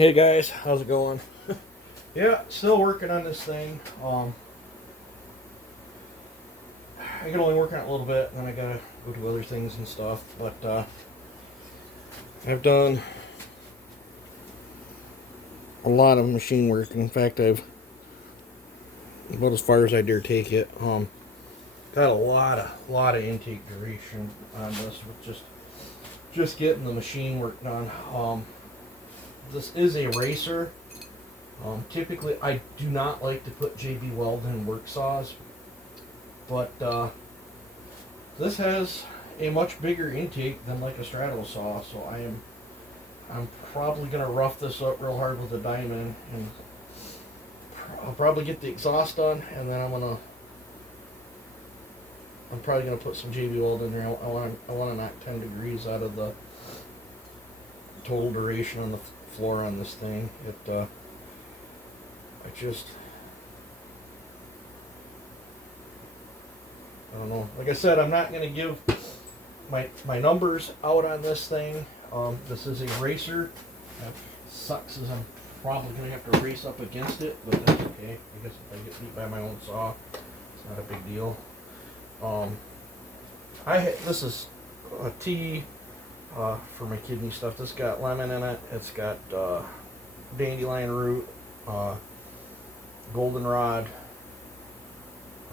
Hey guys, how's it going? Yeah, still working on this thing. I can only work on it a little bit, and then I gotta go do other things and stuff. But I've done a lot of machine work. In fact, I've about as far as I dare take it. Got a lot of intake duration on this with just getting the machine work done. This is a racer. Typically, I do not like to put JB Weld in work saws, but this has a much bigger intake than like a straddle saw, so I'm probably gonna rough this up real hard with a diamond, and I'll probably get the exhaust done, and then I'm probably gonna put some JB Weld in there. I want to knock 10 degrees out of the total duration on the floor on this thing. I don't know. Like I said, I'm not going to give my numbers out on this thing. This is a racer. That sucks as I'm probably going to have to race up against it, but that's okay. I guess if I get beat by my own saw, it's not a big deal. This is a tea for my kidney stuff. This got lemon in it. It's got dandelion root, goldenrod.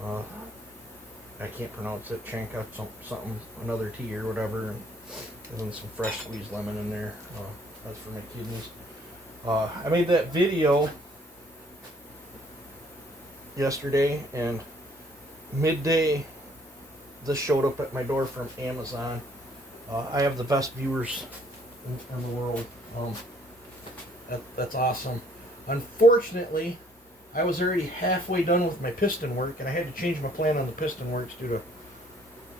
I can't pronounce it. Chanka something, another tea or whatever, and then some fresh squeezed lemon in there. That's for my kidneys. I made that video yesterday, and midday this showed up at my door from Amazon. I have the best viewers in the world. That's awesome. Unfortunately, I was already halfway done with my piston work, and I had to change my plan on the piston works due to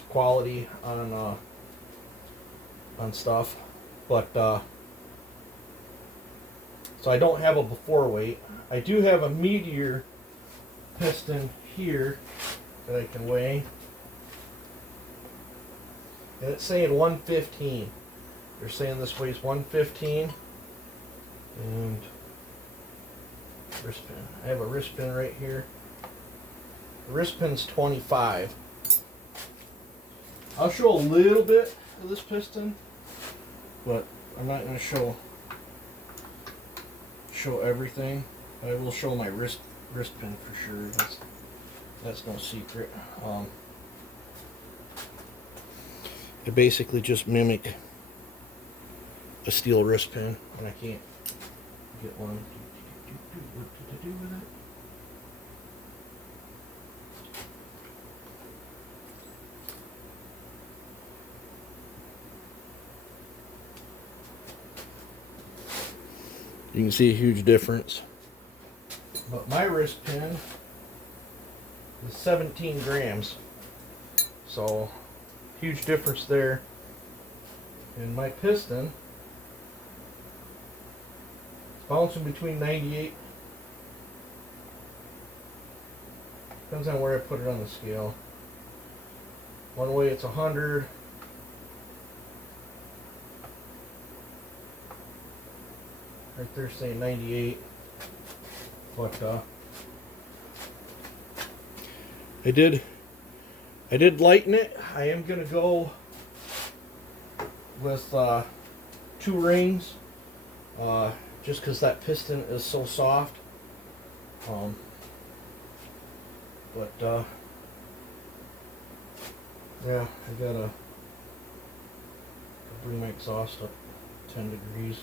quality on stuff. But so I don't have a before weight. I do have a Meteor piston here that I can weigh, and it's saying 115. They're saying this weighs 115, and wrist pin. I have a wrist pin right here. The wrist pin's 25. I'll show a little bit of this piston, but I'm not going to show everything. I will show my wrist pin for sure. That's no secret. I basically just mimic a steel wrist pin, and I can't get one. What did I do with it? You can see a huge difference. But my wrist pin is 17 grams. So, huge difference there. And my piston, bouncing between 98. Depends on where I put it on the scale. One way it's 100. Right there saying 98. But I did lighten it. I am gonna go with 2 rings. Just because that piston is so soft. Yeah, I gotta bring my exhaust up 10 degrees.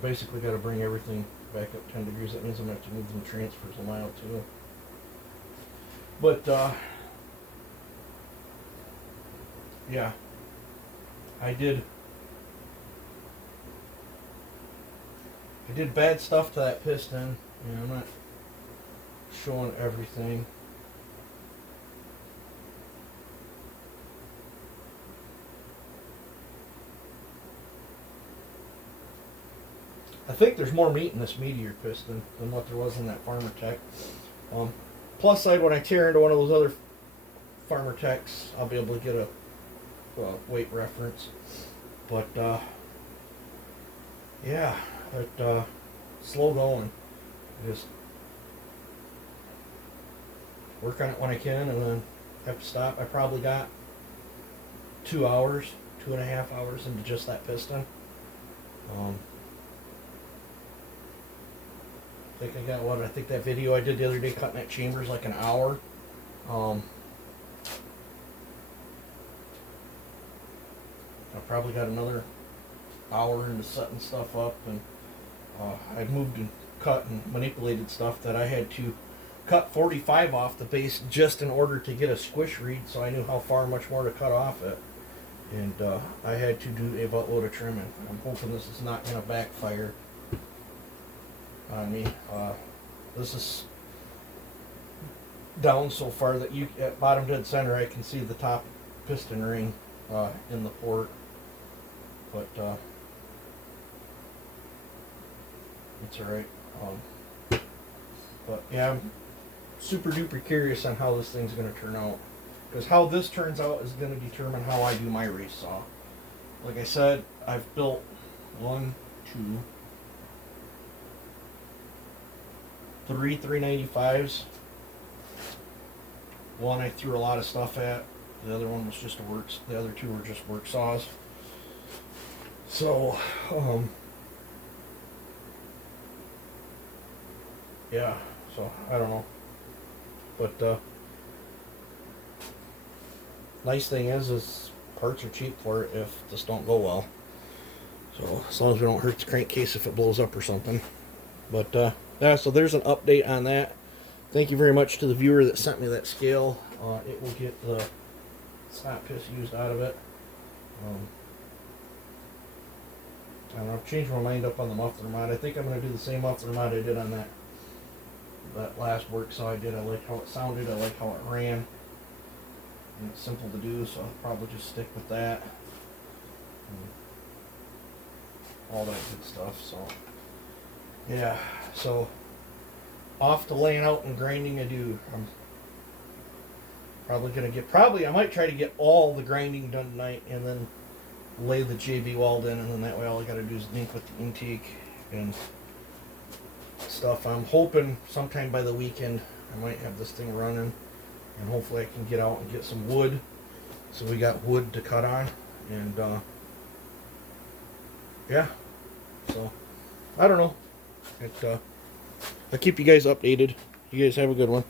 Basically gotta bring everything back up 10 degrees. That means I'm gonna have to move some transfers a mile too. But yeah, I did bad stuff to that piston. Yeah, I'm not showing everything. I think there's more meat in this Meteor piston than what there was in that Farmer Tech. Plus side, when I tear into one of those other Farmer Techs, I'll be able to get a weight reference. But yeah, slow going. Just work on it when I can, and then have to stop. I probably got 2 hours, 2.5 hours into just that piston. I think I got what? I think that video I did the other day cutting that chamber is like an hour. I probably got another hour into setting stuff up, and I'd moved and cut and manipulated stuff that I had to cut 45 off the base just in order to get a squish read, so I knew how far much more to cut off it. And I had to do a buttload of trimming. I'm hoping this is not going to backfire on me. This is down so far that you at bottom dead center I can see the top piston ring in the port, but it's alright. But yeah, I'm super duper curious on how this thing's going to turn out, because how this turns out is going to determine how I do my race saw. Like I said, I've built 3 395s. One I threw a lot of stuff at. The other one was just the other two were just work saws. So, yeah. So I don't know. But nice thing is parts are cheap for it if this don't go well. So as long as we don't hurt the crankcase if it blows up or something. But yeah, so there's an update on that. Thank you very much to the viewer that sent me that scale. It will get the snot piss used out of it. I don't know, I've changed my mind up on the muffler mod. I think I'm going to do the same muffler mod I did on that last work saw I did. I like how it sounded, I like how it ran. And it's simple to do, so I'll probably just stick with that. And all that good stuff, so. Yeah, so off to laying out and grinding I do. I'm probably going to I might try to get all the grinding done tonight and then lay the JB weld in, and then that way all I got to do is link with the intake and stuff. I'm hoping sometime by the weekend I might have this thing running, and hopefully I can get out and get some wood. So we got wood to cut on, and yeah, so I don't know. I'll keep you guys updated. You guys have a good one.